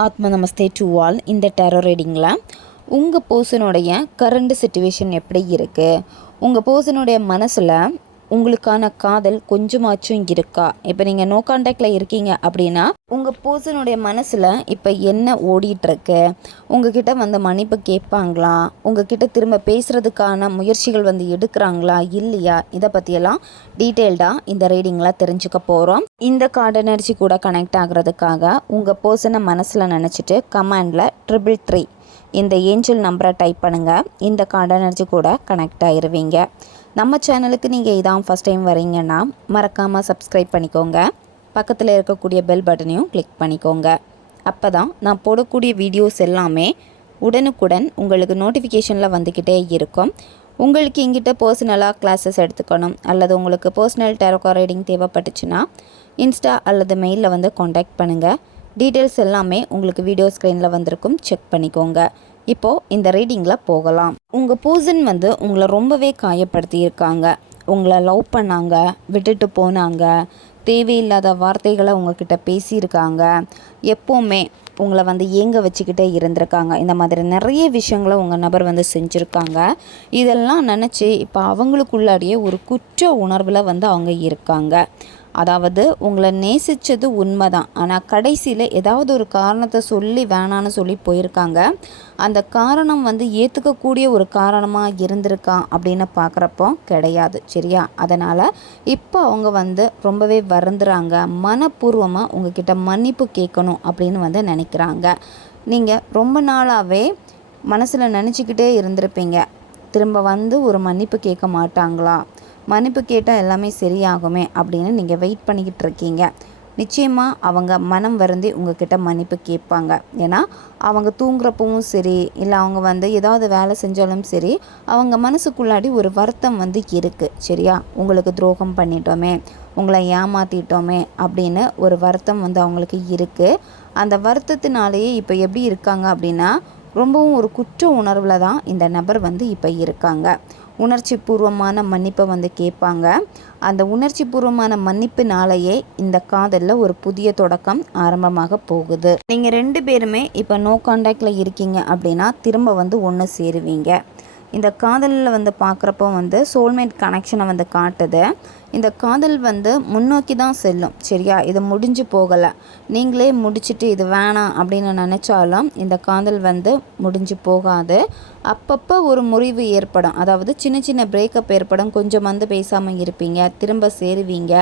ஆத்ம நமஸ்தே to all. இந்த tarot ரீடிங்கில் உங்கள் பர்சனுடைய கரண்ட் சிச்சுவேஷன் எப்படி இருக்குது, உங்கள் பர்சனுடைய மனசில் உங்களுக்கான காதல் கொஞ்சமாச்சும் இருக்கா? இப்போ நீங்கள் நோ கான்டாக்டில் இருக்கீங்க அப்படின்னா உங்கள் பர்சனுடைய மனசில் இப்போ என்ன ஓடிட்டுருக்கு, உங்ககிட்ட வந்து மன்னிப்பு கேட்பாங்களா, உங்ககிட்ட திரும்ப பேசுகிறதுக்கான முயற்சிகள் வந்து எடுக்கிறாங்களா இல்லையா, இதை பற்றியெல்லாம் டீட்டெயில்டாக இந்த ரீடிங்கில் தெரிஞ்சுக்க போகிறோம். இந்த கார்டு எனர்ஜி கூட கனெக்ட் ஆகிறதுக்காக உங்கள் பர்சனை மனசில் நினச்சிட்டு கமாண்டில் 333 இந்த ஏஞ்சல் நம்பரை டைப் பண்ணுங்கள். இந்த கார்டு எனர்ஜி கூட கனெக்ட் ஆகிருவீங்க. நம்ம சேனலுக்கு நீங்கள் இதான் ஃபஸ்ட் டைம் வரீங்கன்னா மறக்காமல் சப்ஸ்கிரைப் பண்ணிக்கோங்க. பக்கத்தில் இருக்கக்கூடிய பெல் பட்டனையும் கிளிக் பண்ணிக்கோங்க. அப்போ தான் நான் போடக்கூடிய வீடியோஸ் எல்லாமே உடனுக்குடன் உங்களுக்கு நோட்டிஃபிகேஷனில் வந்துக்கிட்டே இருக்கும். உங்களுக்கு எங்கிட்ட பர்சனலாக கிளாஸஸ் எடுத்துக்கணும் அல்லது உங்களுக்கு பர்சனல் டேரோ ரீடிங் தேவைப்பட்டுச்சுன்னா இன்ஸ்டா அல்லது மெயிலில் வந்து காண்டாக்ட் பண்ணுங்கள். டீட்டெயில்ஸ் எல்லாமே உங்களுக்கு வீடியோ ஸ்க்ரீனில் வந்திருக்கும், செக் பண்ணிக்கோங்க. இப்போது இந்த ரீடிங்கில் போகலாம். உங்கள் பர்சன் வந்து உங்களை ரொம்பவே காயப்படுத்தியிருக்காங்க. உங்களை லவ் பண்ணாங்க, விட்டுட்டு போனாங்க, தேவையில்லாத வார்த்தைகளை உங்ககிட்ட பேசியிருக்காங்க, எப்போவுமே உங்களை வந்து ஏங்க வச்சுக்கிட்டே இருந்திருக்காங்க. இந்த மாதிரி நிறைய விஷயங்களை உங்கள் நபர் வந்து செஞ்சுருக்காங்க. இதெல்லாம் நினச்சி இப்போ அவங்களுக்குள்ளாடியே ஒரு குற்ற உணர்வில் வந்து அவங்க இருக்காங்க. அதாவது உங்களை நேசித்தது உண்மைதான், ஆனால் கடைசியில் ஏதாவது ஒரு காரணத்தை சொல்லி வேணான்னு சொல்லி போயிருக்காங்க. அந்த காரணம் வந்து ஏற்றுக்கக்கூடிய ஒரு காரணமாக இருந்திருக்கா அப்படின்னு பார்க்குறப்போ கிடையாது, சரியா? அதனால் இப்போ அவங்க வந்து ரொம்பவே வருந்துறாங்க. மனப்பூர்வமாக உங்ககிட்ட மன்னிப்பு கேட்கணும் அப்படின்னு வந்து நினைக்கிறாங்க. நீங்கள் ரொம்ப நாளாகவே மனசில் நினச்சிக்கிட்டே இருந்திருப்பீங்க, திரும்ப வந்து ஒரு மன்னிப்பு கேட்க மாட்டாங்களா, மன்னிப்பு கேட்டால் எல்லாமே சரியாகுமே அப்படின்னு நீங்கள் வெயிட் பண்ணிக்கிட்டு இருக்கீங்க. நிச்சயமாக அவங்க மனம் வருந்தி உங்ககிட்ட மன்னிப்பு கேட்பாங்க. ஏன்னா அவங்க தூங்குறப்பவும் சரி, இல்லை அவங்க வந்து ஏதாவது வேலை செஞ்சாலும் சரி, அவங்க மனசுக்குள்ளாடி ஒரு வருத்தம் வந்து இருக்குது, சரியா? உங்களுக்கு துரோகம் பண்ணிட்டோமே, உங்களை ஏமாற்றிட்டோமே அப்படின்னு ஒரு வருத்தம் வந்து அவங்களுக்கு இருக்குது. அந்த வருத்தத்தினாலேயே இப்போ எப்படி இருக்காங்க அப்படின்னா ரொம்பவும் ஒரு குற்ற உணர்வில் தான் இந்த நபர் வந்து இப்போ இருக்காங்க. உணர்ச்சி பூர்வமான மன்னிப்பை வந்து கேட்பாங்க. அந்த உணர்ச்சி பூர்வமான மன்னிப்புனாலேயே இந்த காதலில் ஒரு புதிய தொடக்கம் ஆரம்பமாக போகுது. நீங்கள் 2 பேருமே இப்போ நோ கான்டாக்டில் இருக்கீங்க அப்படின்னா திரும்ப வந்து ஒன்று சேருவீங்க. இந்த காதலில் வந்து பார்க்குறப்போ வந்து சோல்மேட் கனெக்ஷனை வந்து காட்டுது. இந்த காதல் வந்து முன்னோக்கி தான் செல்லும், சரியா? இது முடிஞ்சு போகலை. நீங்களே முடிச்சுட்டு இது வேணாம் அப்படின்னு நினச்சாலும் இந்த காதல் வந்து முடிஞ்சு போகாது. அப்பப்போ ஒரு முறிவு ஏற்படும், அதாவது சின்ன சின்ன பிரேக்கப் ஏற்படும். கொஞ்சம் வந்து பேசாமல் இருப்பீங்க, திரும்ப சேருவீங்க,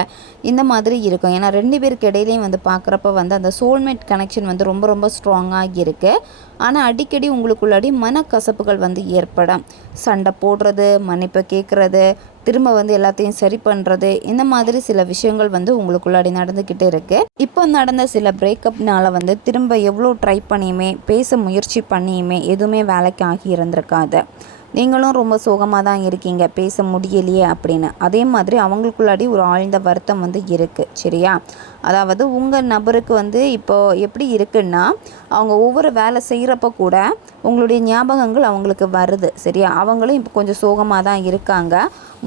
இந்த மாதிரி இருக்கும். ஏன்னா 2 பேருக்கு இடையிலையும் வந்து பார்க்குறப்ப வந்து அந்த சோல்மேட் கனெக்ஷன் வந்து ரொம்ப ரொம்ப ஸ்ட்ராங்காக இருக்குது. ஆனால் அடிக்கடி உங்களுக்குள்ளாடி மனக்கசப்புகள் வந்து ஏற்படும். சண்டை போடுறது, மன்னிப்பு கேட்குறது, திரும்ப வந்து எல்லாத்தையும் சரி பண்ணுறது, இந்த மாதிரி சில விஷயங்கள் வந்து உங்களுக்குள்ளாடி நடந்துக்கிட்டே இருக்குது. இப்போ நடந்த சில பிரேக்கப்னால வந்து திரும்ப எவ்வளோ ட்ரை பண்ணியுமே, பேச முயற்சி பண்ணியுமே எதுவுமே வேலைக்கு ஆகி இருந்திருக்காது. நீங்களும் ரொம்ப சோகமாக தான் இருக்கீங்க, பேச முடியலையே அப்படின்னு. அதே மாதிரி அவங்களுக்குள்ளாடி ஒரு ஆழ்ந்த வருத்தம் வந்து இருக்குது, சரியா? அதாவது உங்கள் நபருக்கு வந்து இப்போது எப்படி இருக்குன்னா அவங்க ஒவ்வொரு வேலை செய்கிறப்ப கூட உங்களுடைய ஞாபகங்கள் அவங்களுக்கு வருது, சரியா? அவங்களும் இப்போ கொஞ்சம் சோகமாக தான் இருக்காங்க.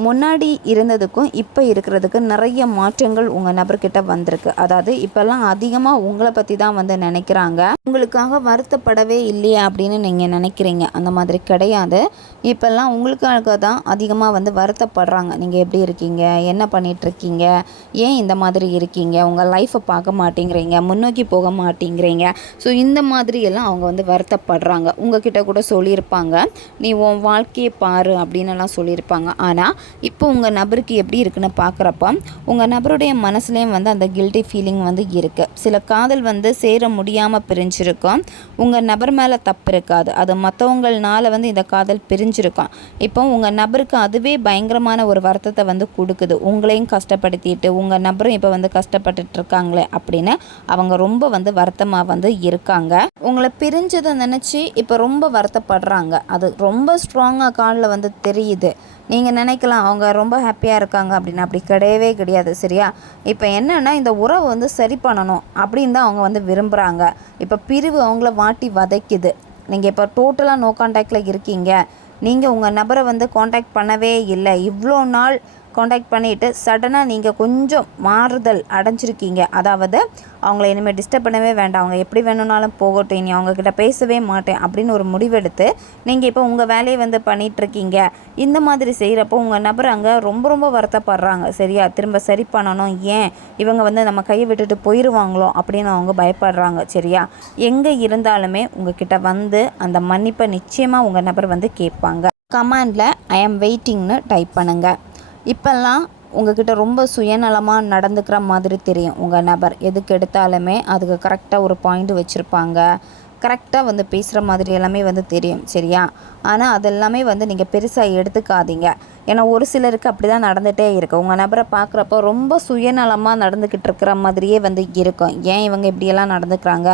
முன்னாடி இருந்ததுக்கும் இப்போ இருக்கிறதுக்கு நிறைய மாற்றங்கள் உங்கள் நபர்கிட்ட வந்திருக்கு. அதாவது இப்போல்லாம் அதிகமாக உங்களை பற்றி தான் வந்து நினைக்கிறாங்க. உங்களுக்காக வருத்தப்படவே இல்லையே அப்படின்னு நீங்கள் நினைக்கிறீங்க. அந்த மாதிரி கிடையாது. இப்போல்லாம் உங்களுக்காக தான் அதிகமாக வந்து வருத்தப்படுறாங்க. நீங்கள் எப்படி இருக்கீங்க, என்ன பண்ணிகிட்ருக்கீங்க, ஏன் இந்த மாதிரி இருக்கீங்க, உங்கள் லைஃப்பை பார்க்க மாட்டேங்கிறீங்க, முன்னோக்கி போக மாட்டேங்கிறீங்க. ஸோ இந்த மாதிரியெல்லாம் அவங்க வந்து வருத்தப்படுறாங்க. உங்ககிட்ட கூட சொல்லியிருப்பாங்க, நீ உன் வாழ்க்கையை பாரு அப்படின்னுலாம் சொல்லியிருப்பாங்க. ஆனால் இப்போ உங்கள் நபருக்கு எப்படி இருக்குன்னு பார்க்குறப்ப உங்கள் நபருடைய மனசுலேயும் வந்து அந்த கில்ட்டி ஃபீலிங் வந்து இருக்குது. சில காதல் வந்து சேர முடியாமல் பிரிஞ்சிருக்கும். உங்கள் நபர் மேலே தப்பு இருக்காது, அது மற்றவங்களால வந்து இந்த காதல் பிரிஞ்சிருக்கும். இப்போ உங்கள் நபருக்கு அதுவே பயங்கரமான ஒரு வருத்தத்தை வந்து கொடுக்குது. உங்களையும் கஷ்டப்படுத்திட்டு உங்கள் நபரும் இப்போ வந்து கஷ்டப்பட்டுட்டு இருக்காங்களே அப்படின்னு அவங்க ரொம்ப வந்து வருத்தமாக வந்து இருக்காங்க. உங்களை பிரிஞ்சதை நினச்சி இப்போ ரொம்ப வருத்தப்படுறாங்க. அது ரொம்ப ஸ்ட்ராங்காக காலில் வந்து தெரியுது. நீங்கள் நினைக்கலாம் அவங்க ரொம்ப ஹாப்பியாக இருக்காங்க அப்படின்னு. அப்படி கிடையவே கிடையாது, சரியா? இப்போ என்னென்னா இந்த உறவை வந்து சரி பண்ணணும் அப்படின்னு தான் அவங்க வந்து விரும்புகிறாங்க. இப்போ பிரிவு அவங்கள வாட்டி வதைக்குது. நீங்கள் இப்போ டோட்டலாக நோ கான்டாக்டில் இருக்கீங்க, நீங்கள் உங்கள் நபரை வந்து காண்டாக்ட் பண்ணவே இல்லை, இவ்வளோ நாள் காண்டாக்ட் பண்ணிவிட்டு சடனாக நீங்கள் கொஞ்சம் மாறுதல் அடைஞ்சிருக்கீங்க, அதாவது அவங்கள இனிமேல் டிஸ்டர்ப் பண்ணவே வேண்டாம், அவங்க எப்படி வேணும்னாலும் போகட்டும், இனி அவங்கக்கிட்ட பேசவே மாட்டேன் அப்படின்னு ஒரு முடிவெடுத்து நீங்கள் இப்போ உங்கள் வேலையை வந்து பண்ணிகிட்ருக்கீங்க. இந்த மாதிரி செய்கிறப்போ உங்கள் நபர் அங்கே ரொம்ப ரொம்ப வருத்தப்படுறாங்க. சரியா, திரும்ப சரி பண்ணணும், ஏன் இவங்க வந்து நம்ம கையை விட்டுட்டு போயிடுவாங்களோ அப்படின்னு அவங்க பயப்படுறாங்க. சரியா, எங்கே இருந்தாலுமே உங்ககிட்ட வந்து அந்த மன்னிப்பை நிச்சயமாக உங்கள் நபர் வந்து கேட்பாங்க. கமெண்டில் ஐ ஆம் வெயிட்டிங்னு டைப் பண்ணுங்கள். இப்போல்லாம் உங்ககிட்ட ரொம்ப சுயநலமாக நடந்துக்கிற மாதிரி தெரியும் உங்கள் நபர். எதுக்கு எடுத்தாலுமே அதுக்கு கரெக்டாக ஒரு பாயிண்ட் வச்சுருப்பாங்க, கரெக்டாக வந்து பேசுகிற மாதிரி எல்லாமே வந்து தெரியும். சரியா, ஆனால் அதெல்லாமே வந்து நீங்கள் பெருசாக எடுத்துக்காதீங்க. ஏன்னா ஒரு சிலருக்கு அப்படி தான் நடந்துகிட்டே இருக்குது. உங்கள் நபரை பார்க்குறப்போ ரொம்ப சுயநலமாக நடந்துக்கிட்டு இருக்கிற மாதிரியே வந்து இருக்கும். ஏன் இவங்க இப்படியெல்லாம் நடந்துக்கிறாங்க,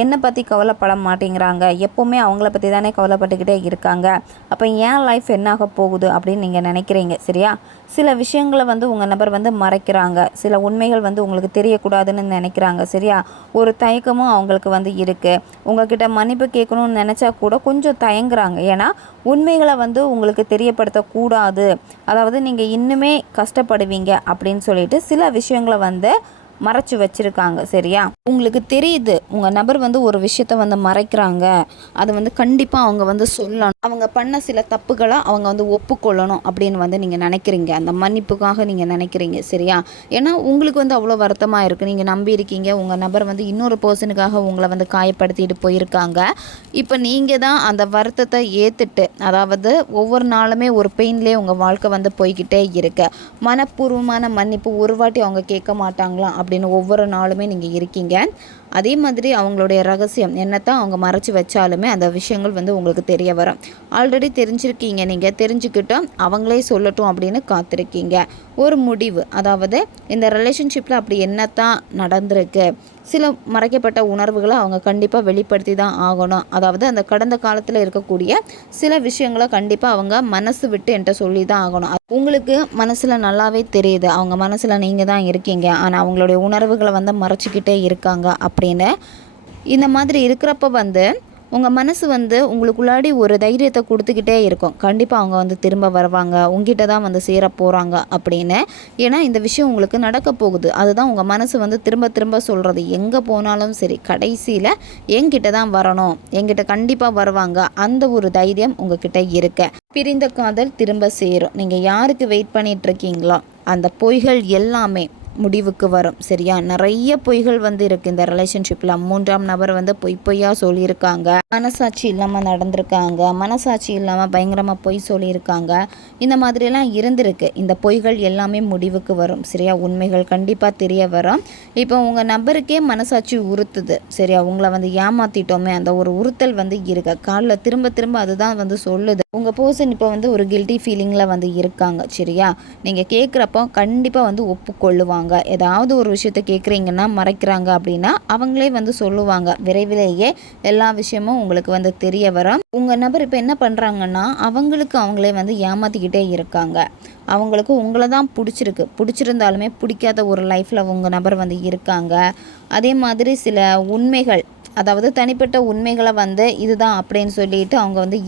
என்னை பற்றி கவலைப்பட மாட்டேங்கிறாங்க, எப்போவுமே அவங்கள பற்றி தானே கவலைப்பட்டுக்கிட்டே இருக்காங்க, அப்போ ஏன் லைஃப் என்னாக போகுது அப்படின்னு நீங்கள் நினைக்கிறீங்க. சரியா, சில விஷயங்களை வந்து உங்கள் நபர் வந்து மறைக்கிறாங்க, சில உண்மைகள் வந்து உங்களுக்கு தெரியக்கூடாதுன்னு நினைக்கிறாங்க. சரியா, ஒரு தயக்கமும் அவங்களுக்கு வந்து இருக்குது. உங்ககிட்ட மன்னிப்பு கேட்கணும்னு நினச்சா கூட கொஞ்சம் தயங்குறாங்க. ஏன்னா உண்மைகளை வந்து உங்களுக்கு தெரியப்படுத்தக்கூடாது, அதாவது நீங்கள் இன்னுமே கஷ்டப்படுவீங்க அப்படின்னு சொல்லிட்டு சில விஷயங்களை வந்து மறைச்சி வச்சுருக்காங்க. சரியா, உங்களுக்கு தெரியுது உங்கள் நபர் வந்து ஒரு விஷயத்த வந்து மறைக்கிறாங்க, அது வந்து கண்டிப்பாக அவங்க வந்து சொல்லணும், அவங்க பண்ண சில தப்புகளை அவங்க வந்து ஒப்புக்கொள்ளணும் அப்படின்னு வந்து நீங்கள் நினைக்கிறீங்க, அந்த மன்னிப்புக்காக நீங்கள் நினைக்கிறீங்க. சரியா, ஏன்னா உங்களுக்கு வந்து அவ்வளோ வருத்தமாக இருக்குது, நீங்கள் நம்பி இருக்கீங்க, உங்கள் நபர் வந்து இன்னொரு பர்சனுக்காக உங்களை வந்து காயப்படுத்திட்டு போயிருக்காங்க. இப்போ நீங்கள் தான் அந்த வருத்தத்தை ஏற்றுட்டு, அதாவது ஒவ்வொரு நாளுமே ஒரு பெயின்லேயே உங்கள் வாழ்க்கை வந்து போய்கிட்டே இருக்கு. மனப்பூர்வமான மன்னிப்பு ஒரு வாட்டி அவங்க கேட்க மாட்டாங்களா அப்படின்னு ஒவ்வொரு நாளுமே நீங்கள் இருக்கீங்க. அதே மாதிரி அவங்களுடைய ரகசியம் என்னத்தான் அவங்க மறைச்சி வச்சாலுமே அந்த விஷயங்கள் வந்து உங்களுக்கு தெரிய வரும். ஆல்ரெடி தெரிஞ்சிருக்கீங்க, நீங்கள் தெரிஞ்சுக்கிட்டோம் அவங்களே சொல்லட்டும் அப்படின்னு காத்திருக்கீங்க. ஒரு முடிவு, அதாவது இந்த ரிலேஷன்ஷிப்பில் அப்படி என்னத்தான் நடந்திருக்கு, சில மறைக்கப்பட்ட உணர்வுகளை அவங்க கண்டிப்பாக வெளிப்படுத்தி தான் ஆகணும். அதாவது அந்த கடந்த காலத்தில் இருக்கக்கூடிய சில விஷயங்களை கண்டிப்பாக அவங்க மனசு விட்டு என்கிட்ட சொல்லி தான் ஆகணும். உங்களுக்கு மனசில் நல்லாவே தெரியுது அவங்க மனசில் நீங்கள் தான் இருக்கீங்க, ஆனால் அவங்களுடைய உணர்வுகளை வந்து மறைச்சிக்கிட்டே இருக்காங்க அப்படின்னு. இந்த மாதிரி இருக்கிறப்ப வந்து உங்கள் மனசு வந்து உங்களுக்குள்ளாடி ஒரு தைரியத்தை கொடுத்துக்கிட்டே இருக்கும், கண்டிப்பாக அவங்க வந்து திரும்ப வருவாங்க, உங்ககிட்ட தான் வந்து சேர போகிறாங்க அப்படின்னு. ஏன்னா இந்த விஷயம் உங்களுக்கு நடக்க போகுது, அதுதான் உங்கள் மனசு வந்து திரும்ப திரும்ப சொல்கிறது. எங்கே போனாலும் சரி கடைசியில் என்கிட்ட தான் வரணும், என்கிட்ட கண்டிப்பாக வருவாங்க, அந்த ஒரு தைரியம் உங்ககிட்ட இருக்க. பிரிந்த காதல் திரும்ப சேரும். நீங்கள் யாருக்கு வெயிட் பண்ணிகிட்டு இருக்கீங்களோ அந்த பொய்கள் எல்லாமே முடிவுக்கு வரும். சரியா, நிறைய பொய்கள் வந்து இருக்குது இந்த ரிலேஷன்ஷிப்பில். மூன்றாம் நபர் வந்து பொய்யா சொல்லியிருக்காங்க, மனசாட்சி இல்லாமல் நடந்திருக்காங்க, மனசாட்சி இல்லாமல் பயங்கரமாக பொய் சொல்லியிருக்காங்க, இந்த மாதிரியெல்லாம் இருந்திருக்கு. இந்த பொய்கள் எல்லாமே முடிவுக்கு வரும். சரியா, உண்மைகள் கண்டிப்பாக தெரிய வரும். இப்போ உங்கள் நபருக்கே மனசாட்சி உறுத்துது. சரியா, உங்களை வந்து ஏமாற்றிட்டோமே அந்த ஒரு உறுத்தல் வந்து இருக்கு, காலில் திரும்ப திரும்ப அதுதான் வந்து சொல்லுது. உங்கள் பர்சன் இப்போ வந்து ஒரு கில்ட்டி ஃபீலிங்கில் வந்து இருக்காங்க. சரியா, நீங்கள் கேட்குறப்போ கண்டிப்பாக வந்து ஒப்புக்கொள்ளுவாங்க. ஏதாவது ஒரு விஷயத்த கேட்குறீங்கன்னா மறைக்கிறாங்க அப்படின்னா அவங்களே வந்து சொல்லுவாங்க. விரைவிலேயே எல்லா விஷயமும் உங்களுக்கு வந்து தெரிய வரும். உங்கள் நபர் இப்போ என்ன பண்ணுறாங்கன்னா அவங்களுக்கு அவங்களே வந்து ஏமாற்றிக்கிட்டே இருக்காங்க. அவங்களுக்கு உங்களை தான் பிடிச்சிருந்தாலுமே பிடிக்காத ஒரு லைஃப்பில் உங்கள் நபர் வந்து இருக்காங்க. அதே மாதிரி சில உண்மைகள், அதாவது தனிப்பட்ட உண்மைகளை வந்து இதுதான் அப்படின்னு சொல்லிட்டு அவங்க வந்து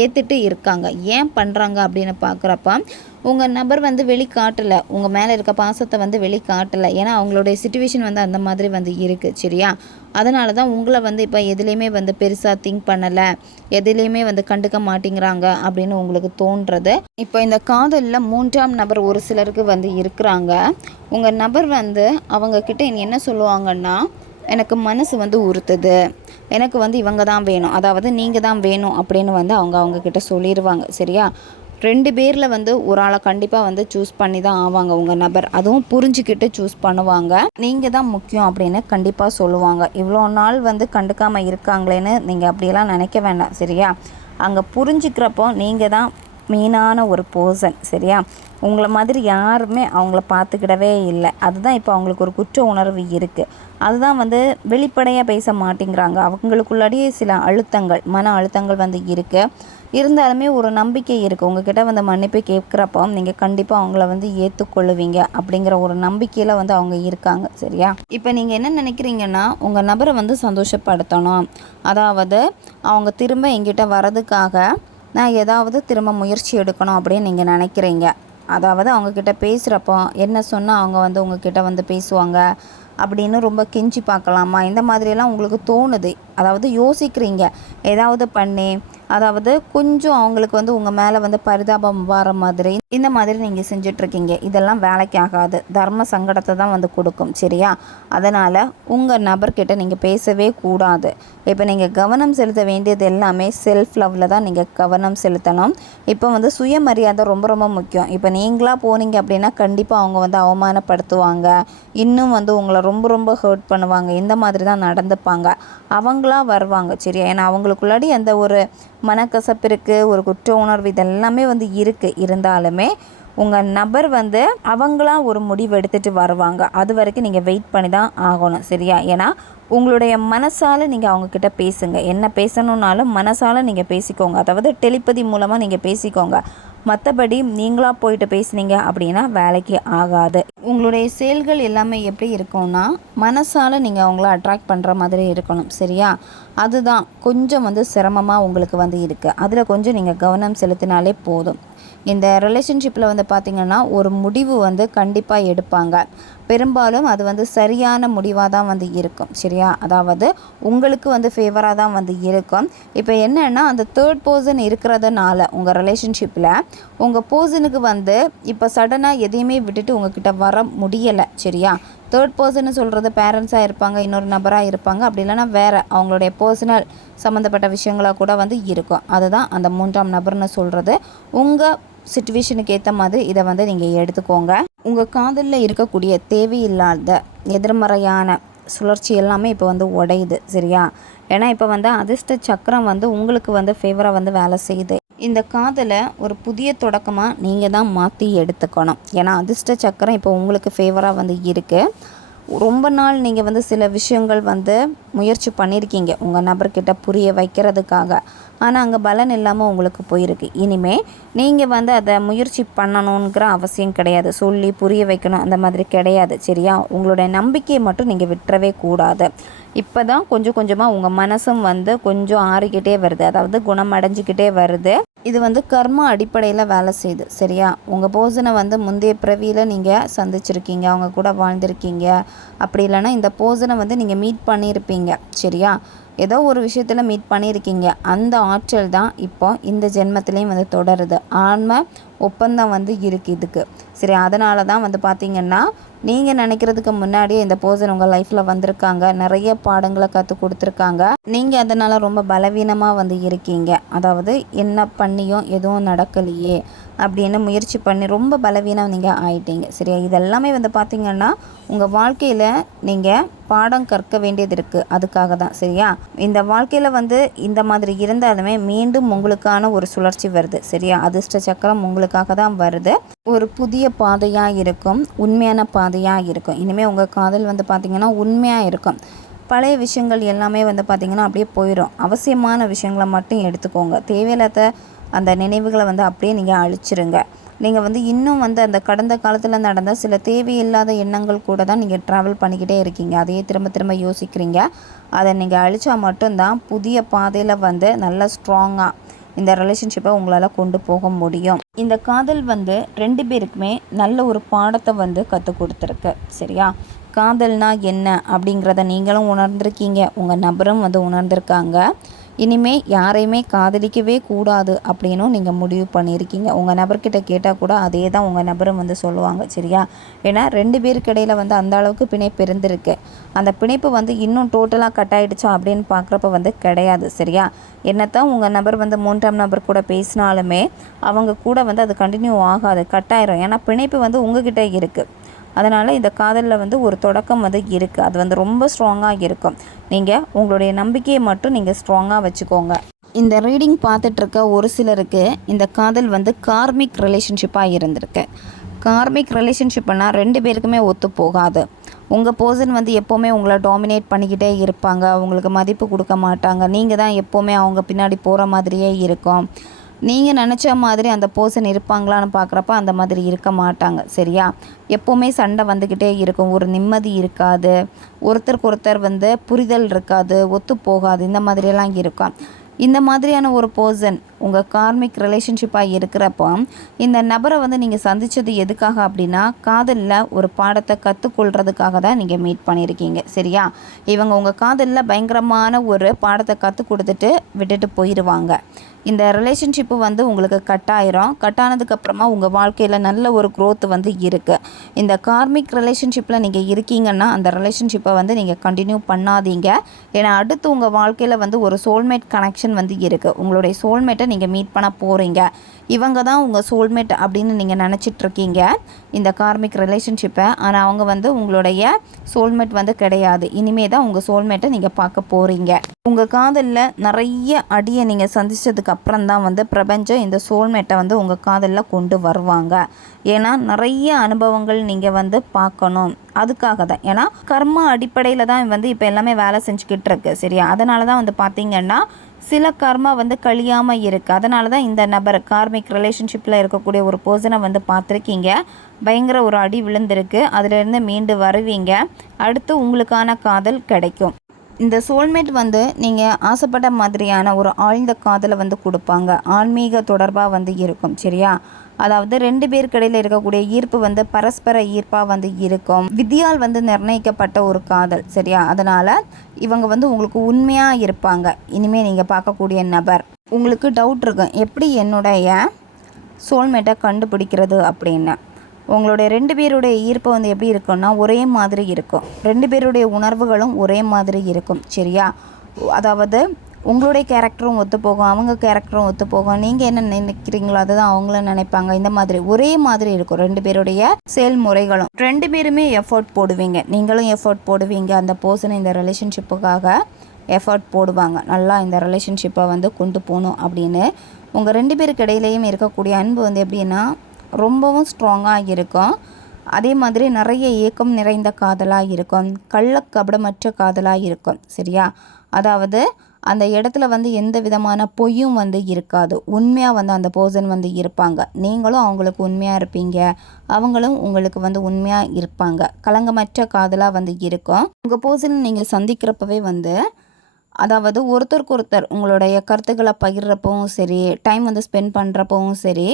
ஏற்றுட்டு இருக்காங்க. ஏன் பண்ணுறாங்க அப்படின்னு பார்க்குறப்ப உங்கள் நபர் வந்து வெளிக்காட்டலை, உங்கள் மேலே இருக்க பாசத்தை வந்து வெளிக்காட்டலை. ஏன்னா அவங்களுடைய சிச்சுவேஷன் வந்து அந்த மாதிரி வந்து இருக்குது. சரியா, அதனால தான் உங்களை வந்து இப்போ எதுலேயுமே வந்து பெருசாக திங்க் பண்ணலை, எதுலேயுமே வந்து கண்டுக்க மாட்டேங்கிறாங்க அப்படின்னு உங்களுக்கு தோன்றது. இப்போ இந்த காதலில் மூன்றாம் நபர் ஒரு சிலருக்கு வந்து இருக்கிறாங்க. உங்கள் நபர் வந்து அவங்கக்கிட்ட என்ன சொல்லுவாங்கன்னா, எனக்கு மனசு வந்து உறுத்துது, எனக்கு வந்து இவங்க தான் வேணும், அதாவது நீங்கள் தான் வேணும் அப்படின்னு வந்து அவங்கக்கிட்ட சொல்லிடுவாங்க. சரியா, 2 பேரில் வந்து ஒரு ஆளை கண்டிப்பாக வந்து சூஸ் பண்ணி தான் ஆவாங்க உங்கள் நபர், அதுவும் புரிஞ்சுக்கிட்டு சூஸ் பண்ணுவாங்க. நீங்கள் தான் முக்கியம் அப்படின்னு கண்டிப்பாக சொல்லுவாங்க. இவ்வளோ நாள் வந்து கண்டுக்காமல் இருக்காங்களேன்னு நீங்கள் அப்படியெல்லாம் நினைக்க வேண்டாம். சரியா, அங்கே புரிஞ்சுக்கிறப்போ நீங்கள் தான் மெயினான ஒரு பர்சன். சரியா, உங்களை மாதிரி யாருமே அவங்கள பார்த்துக்கிடவே இல்லை. அதுதான் இப்போ அவங்களுக்கு ஒரு குற்ற உணர்வு இருக்குது. அதுதான் வந்து வெளிப்படையாக பேச மாட்டேங்கிறாங்க. அவங்களுக்குள்ளாடியே சில அழுத்தங்கள், மன அழுத்தங்கள் வந்து இருக்குது. இருந்தாலுமே ஒரு நம்பிக்கை இருக்குது, உங்ககிட்ட வந்து மன்னிப்பு கேட்குறப்போ நீங்கள் கண்டிப்பாக அவங்கள வந்து ஏற்றுக்கொள்ளுவீங்க அப்படிங்கிற ஒரு நம்பிக்கையில் வந்து அவங்க இருக்காங்க. சரியா, இப்போ நீங்கள் என்ன நினைக்கிறீங்கன்னா உங்கள் நபரை வந்து சந்தோஷப்படுத்தணும், அதாவது அவங்க திரும்ப எங்கிட்ட வரதுக்காக நான் ஏதாவது திரும்ப முயற்சி எடுக்கணும் அப்படின்னு நீங்கள் நினைக்கிறீங்க. அதாவது அவங்கக்கிட்ட பேசுகிறப்போ என்ன சொன்னால் அவங்க வந்து உங்ககிட்ட வந்து பேசுவாங்க அப்படின்னு ரொம்ப கெஞ்சி பார்க்கலாமா, இந்த மாதிரியெல்லாம் உங்களுக்கு தோணுது. அதாவது யோசிக்கிறீங்க ஏதாவது பண்ணி, அதாவது கொஞ்சம் அவங்களுக்கு வந்து உங்கள் மேலே வந்து பரிதாபம் வர மாதிரி இந்த மாதிரி நீங்கள் செஞ்சிட்ருக்கீங்க. இதெல்லாம் வேலைக்கு ஆகாது, தர்ம சங்கடத்தை தான் வந்து கொடுக்கும். சரியா? அதனால் உங்கள் நபர்கிட்ட நீங்கள் பேசவே கூடாது. இப்போ நீங்கள் கவனம் செலுத்த வேண்டியது எல்லாமே செல்ஃப் லவ்வில் தான் நீங்கள் கவனம் செலுத்தணும். இப்போ வந்து சுயமரியாதை ரொம்ப ரொம்ப முக்கியம். இப்போ நீங்களாக போனீங்க அப்படின்னா கண்டிப்பாக அவங்க வந்து அவமானப்படுத்துவாங்க, இன்னும் வந்து உங்களை ரொம்ப ரொம்ப ஹர்ட் பண்ணுவாங்க. இந்த மாதிரி தான் நடந்துப்பாங்க. அவங்களா வருவாங்க. சரியா? ஏன்னா அவங்களுக்குள்ளாடி அந்த ஒரு மனக்கசப்பு இருக்குது, ஒரு குற்ற உணர்வு, இதெல்லாமே வந்து இருக்குது. இருந்தாலுமே உங்கள் நபர் வந்து அவங்களா ஒரு முடிவு எடுத்துகிட்டு வருவாங்க. அது வரைக்கும் நீங்கள் வெயிட் பண்ணி தான் ஆகணும். சரியா? ஏன்னா உங்களுடைய மனசால் நீங்கள் அவங்கக்கிட்ட பேசுங்க. என்ன பேசணுன்னாலும் மனசால் நீங்கள் பேசிக்கோங்க. அதாவது டெலிபதி மூலமாக நீங்கள் பேசிக்கோங்க. மற்றபடி நீங்களாக போயிட்டு பேசுனீங்க அப்படின்னா வேலைக்கு ஆகாது. உங்களுடைய செயல்கள் எல்லாமே எப்படி இருக்கும்னா மனசால் நீங்கள் அவங்கள அட்ராக்ட் பண்ணுற மாதிரி இருக்கணும். சரியா? அதுதான் கொஞ்சம் வந்து சிரமமாக உங்களுக்கு வந்து இருக்குது. அதில் கொஞ்சம் நீங்கள் கவனம் செலுத்தினாலே போதும். இந்த ரிலேஷன்ஷிப்பில் வந்து பார்த்திங்கன்னா ஒரு முடிவு வந்து கண்டிப்பாக எடுப்பாங்க. பெரும்பாலும் அது வந்து சரியான முடிவாக தான் வந்து இருக்கும். சரியா? அதாவது உங்களுக்கு வந்து ஃபேவராக தான் வந்து இருக்கும். இப்போ என்னென்னா அந்த தேர்ட் பர்சன் இருக்கிறதுனால உங்கள் ரிலேஷன்ஷிப்பில் உங்கள் பர்சனுக்கு வந்து இப்போ சடனாக எதையுமே விட்டுட்டு உங்ககிட்ட வர முடியலை. சரியா? தேர்ட் பர்சன்னு சொல்கிறது பேரண்ட்ஸாக இருப்பாங்க, இன்னொரு நபராக இருப்பாங்க, அப்படி இல்லைனா வேறு அவங்களுடைய பர்சனல் சம்மந்தப்பட்ட விஷயங்களாக கூட வந்து இருக்கும். அதுதான் அந்த மூன்றாம் நபர்னு சொல்கிறது. உங்கள் சிச்சுவேஷனுக்கு ஏற்ற மாதிரி இதை வந்து நீங்கள் எடுத்துக்கோங்க. உங்கள் காதலில் இருக்கக்கூடிய தேவையில்லாத எதிர்மறையான சுழற்சி எல்லாமே இப்போ வந்து உடையுது. சரியா? ஏன்னா இப்போ வந்து அதிர்ஷ்ட சக்கரம் வந்து உங்களுக்கு வந்து ஃபேவராக வந்து வேலை செய்யுது. இந்த காதலை ஒரு புதிய தொடக்கமாக நீங்கள் தான் மாற்றி எடுத்துக்கணும். ஏன்னா அதிர்ஷ்ட சக்கரம் இப்போ உங்களுக்கு ஃபேவராக வந்து இருக்குது. ரொம்ப நாள் நீங்கள் வந்து சில விஷயங்கள் வந்து முயற்சி பண்ணியிருக்கீங்க உங்கள் நபர்கிட்ட புரிய வைக்கிறதுக்காக. ஆனால் அங்கே பலன் இல்லாமல் உங்களுக்கு போயிருக்கு. இனிமேல் நீங்கள் வந்து அதை முயற்சி பண்ணணுங்கிற அவசியம் கிடையாது. சொல்லி புரிய வைக்கணும் அந்த மாதிரி கிடையாது. சரியா? உங்களுடைய நம்பிக்கையை மட்டும் நீங்கள் விட்டுறவே கூடாது. இப்போ தான் கொஞ்சம் கொஞ்சமாக உங்கள் மனசும் வந்து கொஞ்சம் ஆறிக்கிட்டே வருது, அதாவது குணமடைஞ்சிக்கிட்டே வருது. இது வந்து கர்மா அடிப்படையில் வேலை செய்யுது. சரியா? உங்கள் பர்சனை வந்து முந்தைய பிறவியில் நீங்கள் சந்திச்சிருக்கீங்க, அவங்க கூட வாழ்ந்திருக்கீங்க. அப்படி இல்லைன்னா இந்த பர்சனை வந்து நீங்கள் மீட் பண்ணியிருப்பீங்க. சரியா? ஏதோ ஒரு விஷயத்தில் மீட் பண்ணியிருக்கீங்க. அந்த ஆற்றல் தான் இப்போ இந்த ஜென்மத்திலையும் வந்து தொடருது. ஆன்ம ஒப்பந்தம் வந்து இருக்குது இதுக்கு. சரி, அதனால தான் வந்து பார்த்திங்கன்னா நீங்கள் நினைக்கிறதுக்கு முன்னாடியே இந்த பர்சன் உங்கள் லைஃப்பில் வந்திருக்காங்க, நிறைய பாடங்களை கற்றுக் கொடுத்துருக்காங்க. நீங்கள் அதனால் ரொம்ப பலவீனமாக வந்து இருக்கீங்க. அதாவது என்ன பண்ணியும் எதுவும் நடக்கலையே அப்படின்னு முயற்சி பண்ணி ரொம்ப பலவீனம் நீங்கள் ஆயிட்டீங்க. சரியா? இதெல்லாமே வந்து பார்த்திங்கன்னா உங்கள் வாழ்க்கையில் நீங்கள் பாடம் கற்க வேண்டியது இருக்குது. அதுக்காக தான். சரியா? இந்த வாழ்க்கையில் வந்து இந்த மாதிரி இருந்தாலுமே மீண்டும் உங்களுக்கான ஒரு சுழற்சி வருது. சரியா? அதிர்ஷ்ட சக்கரம் உங்களுக்காக தான் வருது. ஒரு புதிய பாதையாக இருக்கும், உண்மையான பாதையாக இருக்கும். இனிமேல் உங்கள் காதல் வந்து பார்த்திங்கன்னா உண்மையாக இருக்கும். பழைய விஷயங்கள் எல்லாமே வந்து பார்த்திங்கன்னா அப்படியே போயிடும். அவசியமான விஷயங்களை மட்டும் எடுத்துக்கோங்க. தேவையில்லாத அந்த நினைவுகளை வந்து அப்படியே நீங்கள் அழிச்சிருங்க. நீங்கள் வந்து இன்னும் வந்து அந்த கடந்த காலத்தில் நடந்த சில தேவையில்லாத எண்ணங்கள் கூட தான் நீங்கள் ட்ராவல் பண்ணிக்கிட்டே இருக்கீங்க. அதையே திரும்ப திரும்ப யோசிக்கிறீங்க. அதை நீங்கள் அழித்தா மட்டும்தான் புதிய பாதையில் வந்து நல்லா ஸ்ட்ராங்காக இந்த ரிலேஷன்ஷிப்பை உங்களால் கொண்டு போக முடியும். இந்த காதல் வந்து 2 பேருக்குமே நல்ல ஒரு பாடத்தை வந்து கற்றுக் கொடுத்துருக்கு. சரியா? காதல்னா என்ன அப்படிங்கிறத நீங்களும் உணர்ந்திருக்கீங்க, உங்கள் நபரும் வந்து உணர்ந்திருக்காங்க. இனிமேல் யாரையுமே காதலிக்கவே கூடாது அப்படின்னும் நீங்கள் முடிவு பண்ணியிருக்கீங்க. உங்கள் நபர்கிட்ட கேட்டால் கூட அதே தான் உங்கள் நபரும் வந்து சொல்லுவாங்க. சரியா? ஏன்னா 2 பேருக்கு இடையில் வந்து அந்த அளவுக்கு பிணைப்பு இருந்திருக்கு. அந்த பிணைப்பு வந்து இன்னும் டோட்டலாக கட் ஆகிடுச்சா அப்படின்னு பார்க்குறப்ப வந்து கிடையாது. சரியா? என்னத்தான் உங்கள் நபர் வந்து 3ஆம் நபர் கூட பேசினாலுமே அவங்க கூட வந்து அது கண்டினியூ ஆகாது, கட் ஆயிரும். ஏன்னா பிணைப்பு வந்து உங்ககிட்ட இருக்குது. அதனால் இந்த காதலில் வந்து ஒரு தொடக்கம் வந்து இருக்குது. அது வந்து ரொம்ப ஸ்ட்ராங்காக இருக்கும். நீங்கள் உங்களுடைய நம்பிக்கையை மட்டும் நீங்கள் ஸ்ட்ராங்காக வச்சுக்கோங்க. இந்த ரீடிங் பார்த்துட்ருக்க ஒரு சிலருக்கு இந்த காதல் வந்து கார்மிக் ரிலேஷன்ஷிப்பாக இருந்திருக்கு. கார்மிக் ரிலேஷன்ஷிப்னால் 2 பேருக்குமே ஒத்து போகாது. உங்கள் பர்சன் வந்து எப்போவுமே உங்களை டாமினேட் பண்ணிக்கிட்டே இருப்பாங்க, உங்களுக்கு மதிப்பு கொடுக்க மாட்டாங்க. நீங்கள் தான் எப்போவுமே அவங்க பின்னாடி போகிற மாதிரியே இருக்கும். நீங்கள் நினச்ச மாதிரி அந்த பர்சன் இருப்பாங்களான்னு பார்க்குறப்ப அந்த மாதிரி இருக்க மாட்டாங்க. சரியா? எப்போவுமே சண்டை வந்துக்கிட்டே இருக்கும், ஒரு நிம்மதி இருக்காது, ஒருத்தருக்கு ஒருத்தர் வந்து புரிதல் இருக்காது, ஒத்து போகாது, இந்த மாதிரியெல்லாம் இருக்கும். இந்த மாதிரியான ஒரு பர்சன் உங்கள் கார்மிக் ரிலேஷன்ஷிப்பாக இருக்கிறப்போ இந்த நபரை வந்து நீங்கள் சந்தித்தது எதுக்காக அப்படின்னா காதலில் ஒரு பாடத்தை கற்றுக்கொள்கிறதுக்காக தான் நீங்கள் மீட் பண்ணியிருக்கீங்க. சரியா? இவங்க உங்கள் காதலில் பயங்கரமான ஒரு பாடத்தை கற்றுக் கொடுத்துட்டு விட்டுட்டு போயிடுவாங்க. இந்த ரிலேஷன்ஷிப்பு வந்து உங்களுக்கு கட்டானதுக்கப்புறமா உங்கள் வாழ்க்கையில் நல்ல ஒரு க்ரோத் வந்து இருக்குது. இந்த கார்மிக் ரிலேஷன்ஷிப்பில் நீங்கள் இருக்கீங்கன்னா அந்த ரிலேஷன்ஷிப்பை வந்து நீங்கள் கண்டினியூ பண்ணாதீங்க. ஏன்னா அடுத்து உங்கள் வாழ்க்கையில் வந்து ஒரு சோல்மேட் கனெக்ஷன் வந்து இருக்குது. உங்களுடைய சோல்மேட்டை நீங்கள் மீட் பண்ண போகிறீங்க. இவங்க தான் உங்கள் சோல்மேட் அப்படின்னு நீங்கள் நினச்சிட்ருக்கீங்க இந்த கார்மிக் ரிலேஷன்ஷிப்பை. ஆனால் அவங்க வந்து உங்களுடைய சோல்மேட் வந்து கிடையாது. இனிமே தான் உங்கள் சோல்மேட்டை நீங்கள் பார்க்க போகிறீங்க. உங்கள் காதலில் நிறைய அடியை நீங்கள் சந்தித்ததுக்கு அப்புறம் தான் வந்து பிரபஞ்சம் இந்த சோல்மேட்டை வந்து உங்கள் காதலில் கொண்டு வருவாங்க. ஏன்னா நிறைய அனுபவங்கள் நீங்கள் வந்து பார்க்கணும். அதுக்காக தான். ஏன்னா கர்மா அடிப்படையில் தான் வந்து இப்போ எல்லாமே வேலை செஞ்சுக்கிட்டு இருக்கு. சரியா? அதனால தான் வந்து பார்த்திங்கன்னா சில கர்மா வந்து கழியாமல் இருக்குது. அதனால தான் இந்த நபர் கார்மிக் ரிலேஷன்ஷிப்பில் இருக்கக்கூடிய ஒரு பர்சனை வந்து பார்த்துருக்கீங்க. பயங்கர ஒரு அடி விழுந்திருக்கு. அதிலிருந்து மீண்டு வருவீங்க. அடுத்து உங்களுக்கான காதல் கிடைக்கும். இந்த சோல்மேட் வந்து நீங்கள் ஆசைப்பட்ட மாதிரியான ஒரு ஆழ்ந்த காதலை வந்து கொடுப்பாங்க. ஆன்மீக தொடர்பாக வந்து இருக்கும். சரியா? அதாவது 2 பேருக்கு இடையில் இருக்கக்கூடிய ஈர்ப்பு வந்து பரஸ்பர ஈர்ப்பாக வந்து இருக்கும். விதியால் வந்து நிர்ணயிக்கப்பட்ட ஒரு காதல். சரியா? அதனால் இவங்க வந்து உங்களுக்கு உண்மையாக இருப்பாங்க. இனிமேல் நீங்கள் பார்க்கக்கூடிய நபர். உங்களுக்கு டவுட் இருக்கும் எப்படி என்னுடைய சோல்மேட்டை கண்டுபிடிக்கிறது அப்படின்னு. உங்களுடைய 2 பேருடைய ஈர்ப்பு வந்து எப்படி இருக்குன்னா ஒரே மாதிரி இருக்கும். 2 பேருடைய உணர்வுகளும் ஒரே மாதிரி இருக்கும். சரியா? அதாவது உங்களுடைய கேரக்டரும் ஒத்துப்போகும், அவங்க கேரக்டரும் ஒத்துப்போகும். நீங்கள் என்ன நினைக்கிறீங்களோ அதை தான் அவங்களும் நினைப்பாங்க. இந்த மாதிரி ஒரே மாதிரி இருக்கும் 2 பேருடைய செயல்முறைகளும். 2 பேருமே எஃபர்ட் போடுவீங்க. நீங்களும் எஃபர்ட் போடுவீங்க. அந்த பர்சன் இந்த ரிலேஷன்ஷிப்புக்காக எஃபர்ட் போடுவாங்க. நல்லா இந்த ரிலேஷன்ஷிப்பை வந்து கொண்டு போகணும் அப்படின்னு. உங்கள் 2 பேருக்கு இடையிலையும் இருக்கக்கூடிய அன்பு வந்து எப்படின்னா ரொம்பவும் ஸ்ட்ராங்காக இருக்கும். அதே மாதிரி நிறைய ஏக்கம் நிறைந்த காதலாக இருக்கும். கள்ளக்கபடமற்ற காதலாக இருக்கும். சரியா? அதாவது அந்த இடத்துல வந்து எந்த விதமான பொய்யும் வந்து இருக்காது. உண்மையாக வந்து அந்த பர்சன் வந்து இருப்பாங்க. நீங்களும் அவங்களுக்கு உண்மையாக இருப்பீங்க. அவங்களும் உங்களுக்கு வந்து உண்மையாக இருப்பாங்க. கலங்கமற்ற காதலாக வந்து இருக்கும். உங்கள் பர்சன் நீங்கள் சந்திக்கிறப்பவே வந்து அதாவது ஒருத்தருக்கு ஒருத்தர் உங்களுடைய கருத்துக்களை பகிர்றப்பவும் சரி, டைம் வந்து ஸ்பெண்ட் பண்ணுறப்பவும் சரி,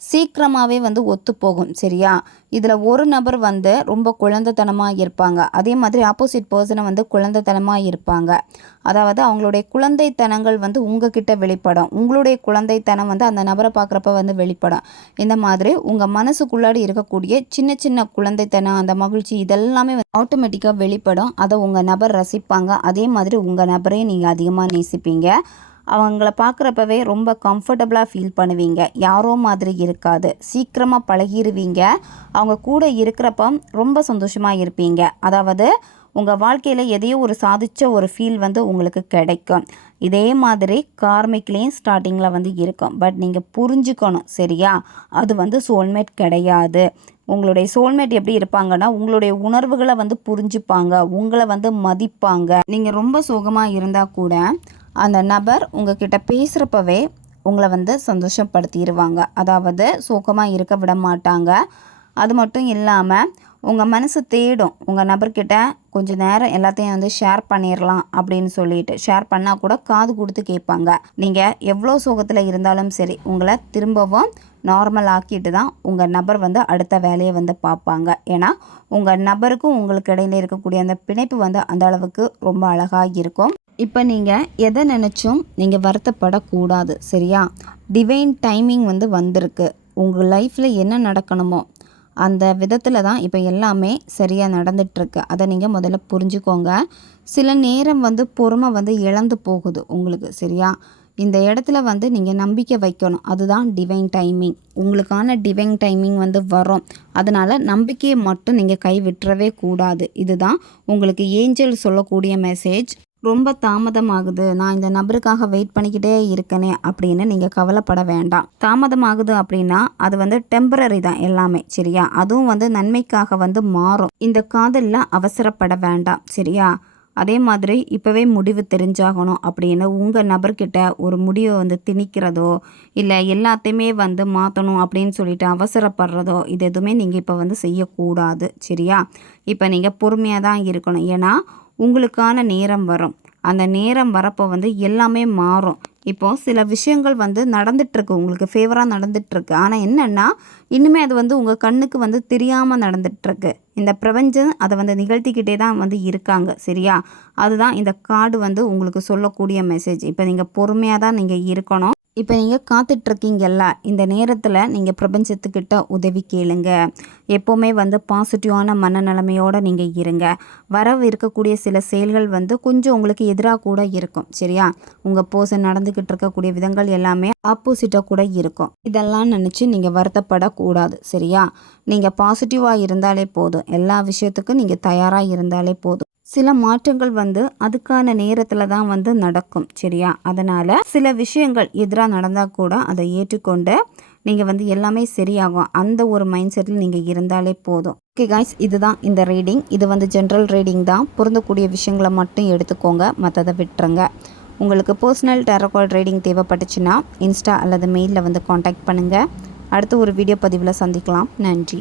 சீக்கிரமாகவே வந்து ஒத்துப்போகும். சரியா? இதில் ஒரு நபர் வந்து ரொம்ப குழந்தைத்தனமாக இருப்பாங்க. அதே மாதிரி ஆப்போசிட் பர்சனை வந்து குழந்தைத்தனமாக இருப்பாங்க. அதாவது அவங்களுடைய குழந்தைத்தனங்கள் வந்து உங்ககிட்ட வெளிப்படும். உங்களுடைய குழந்தைத்தனம் வந்து அந்த நபரை பார்க்குறப்ப வந்து வெளிப்படும். இந்த மாதிரி உங்கள் மனசுக்குள்ளாடி இருக்கக்கூடிய சின்ன சின்ன குழந்தைத்தனம், அந்த மகிழ்ச்சி இதெல்லாமே ஆட்டோமேட்டிக்காக வெளிப்படும். அதை உங்கள் நபர் ரசிப்பாங்க. அதே மாதிரி உங்கள் நபரையும் நீங்கள் அதிகமாக நேசிப்பீங்க. அவங்கள பார்க்குறப்பவே ரொம்ப கம்ஃபர்டபுளாக ஃபீல் பண்ணுவீங்க. யாரோ மாதிரி இருக்காது. சீக்கிரமாக பழகிடுவீங்க. அவங்க கூட இருக்கிறப்ப ரொம்ப சந்தோஷமாக இருப்பீங்க. அதாவது உங்கள் வாழ்க்கையில் எதையோ ஒரு சாதித்த ஒரு ஃபீல் வந்து உங்களுக்கு கிடைக்கும். இதே மாதிரி கார்மிக்லேயும் ஸ்டார்டிங்கில் வந்து இருக்கும். பட் நீங்கள் புரிஞ்சுக்கணும். சரியா? அது வந்து சோல்மேட் கிடையாது. உங்களுடைய சோல்மேட் எப்படி இருப்பாங்கன்னா உங்களுடைய உணர்வுகளை வந்து புரிஞ்சுப்பாங்க. உங்களை வந்து மதிப்பாங்க. நீங்கள் ரொம்ப சோகமாக இருந்தால் கூட அந்த நபர் உங்ககிட்ட பேசுகிறப்பவே உங்களை வந்து சந்தோஷப்படுத்திடுவாங்க. அதாவது சோகமாக இருக்க விட மாட்டாங்க. அது மட்டும் இல்லாமல் உங்கள் மனசு தேடும் உங்கள் நபர்கிட்ட கொஞ்சம் நேரம் எல்லாத்தையும் வந்து ஷேர் பண்ணிடலாம் அப்படின்னு சொல்லிட்டு. ஷேர் பண்ணால் கூட காது கொடுத்து கேட்பாங்க. நீங்கள் எவ்வளோ சோகத்தில் இருந்தாலும் சரி உங்களை திரும்பவும் நார்மல் ஆக்கிட்டு தான் உங்கள் நபர் வந்து அடுத்த வேலையை வந்து பார்ப்பாங்க. ஏன்னா உங்கள் நபருக்கும் உங்களுக்கு இடையில இருக்கக்கூடிய அந்த பிணைப்பு வந்து அந்த அளவுக்கு ரொம்ப அழகாக இருக்கும். இப்போ நீங்கள் எதை நினச்சும் நீங்கள் வருத்தப்படக்கூடாது. சரியா? டிவைன் டைமிங் வந்து வந்திருக்கு. உங்கள் லைஃப்பில் என்ன நடக்கணுமோ அந்த விதத்தில் தான் இப்போ எல்லாமே சரியாக நடந்துகிட்ருக்கு. அதை நீங்கள் முதல்ல புரிஞ்சுக்கோங்க. சில நேரம் வந்து பொறுமை வந்து இழந்து போகுது உங்களுக்கு. சரியா? இந்த இடத்துல வந்து நீங்கள் நம்பிக்கை வைக்கணும். அதுதான் டிவைன் டைமிங். உங்களுக்கான டிவைன் டைமிங் வந்து வரும். அதனால் நம்பிக்கையை மட்டும் நீங்கள் கைவிட்டுறவே கூடாது. இதுதான் உங்களுக்கு ஏஞ்சல் சொல்லக்கூடிய மெசேஜ். ரொம்ப தாமதமாகுது, நான் இந்த நபருக்காக வெயிட் பண்ணிக்கிட்டே இருக்கனே அப்படின்னு நீங்கள் கவலைப்பட வேண்டாம். தாமதமாகுது அப்படின்னா அது வந்து டெம்பரரி தான் எல்லாமே. சரியா? அதுவும் வந்து நன்மைக்காக வந்து மாறும். இந்த காதலில் அவசரப்பட வேண்டாம். சரியா? அதே மாதிரி இப்போவே முடிவு தெரிஞ்சாகணும் அப்படின்னு உங்கள் நபர்கிட்ட ஒரு முடிவை வந்து திணிக்கிறதோ இல்லை எல்லாத்தையுமே வந்து மாற்றணும் அப்படின்னு சொல்லிட்டு அவசரப்படுறதோ இது எதுவுமே நீங்கள் இப்போ வந்து செய்யக்கூடாது. சரியா? இப்போ நீங்கள் பொறுமையாக தான் இருக்கணும். ஏன்னா உங்களுக்கான நேரம் வரும். அந்த நேரம் வரப்போ வந்து எல்லாமே மாறும். இப்போது சில விஷயங்கள் வந்து நடந்துகிட்ருக்கு, உங்களுக்கு ஃபேவராக நடந்துகிட்ருக்கு. ஆனால் என்னென்னா இன்னுமே அது வந்து உங்கள் கண்ணுக்கு வந்து தெரியாமல் நடந்துகிட்ருக்கு. இந்த பிரபஞ்சம் அதை வந்து நிகழ்த்திக்கிட்டே தான் வந்து இருக்காங்க. சரியா? அதுதான் இந்த கார்டு வந்து உங்களுக்கு சொல்லக்கூடிய மெசேஜ். இப்போ நீங்கள் பொறுமையாக தான் நீங்கள் இருக்கணும். இப்போ நீங்கள் காத்துட்ருக்கீங்கல்ல, இந்த நேரத்தில் நீங்கள் பிரபஞ்சத்துக்கிட்ட உதவி கேளுங்க. எப்போவுமே வந்து பாசிட்டிவான மனநிலைமையோடு நீங்கள் இருங்க. இருக்கக்கூடிய சில செயல்கள் வந்து கொஞ்சம் உங்களுக்கு எதிராக கூட இருக்கும். சரியா? உங்கள் பர்சன் நடந்துக்கிட்டு இருக்கக்கூடிய விதங்கள் எல்லாமே ஆப்போசிட்டாக கூட இருக்கும். இதெல்லாம் நினச்சி நீங்கள் வருத்தப்படக்கூடாது. சரியா? நீங்கள் பாசிட்டிவாக இருந்தாலே போதும். எல்லா விஷயத்துக்கும் நீங்கள் தயாராக இருந்தாலே போதும். சில மாற்றங்கள் வந்து அதுக்கான நேரத்தில் தான் வந்து நடக்கும். சரியா? அதனால் சில விஷயங்கள் எதிராக நடந்தால் கூட அதை ஏற்றுக்கொண்டு நீங்கள் வந்து எல்லாமே சரியாகும். அந்த ஒரு மைண்ட் செட்டில் நீங்கள் இருந்தாலே போதும். ஓகே காய்ஸ், இதுதான் இந்த ரீடிங். இது வந்து ஜென்ரல் ரீடிங் தான். பொருந்தக்கூடிய விஷயங்களை மட்டும் எடுத்துக்கோங்க, மற்றதை விட்டுருங்க. உங்களுக்கு பர்சனல் டாரோ கார்டு ரீடிங் தேவைப்பட்டுச்சுன்னா இன்ஸ்டா அல்லது மெயிலில் வந்து காண்டாக்ட் பண்ணுங்கள். அடுத்து ஒரு வீடியோ பதிவில் சந்திக்கலாம். நன்றி.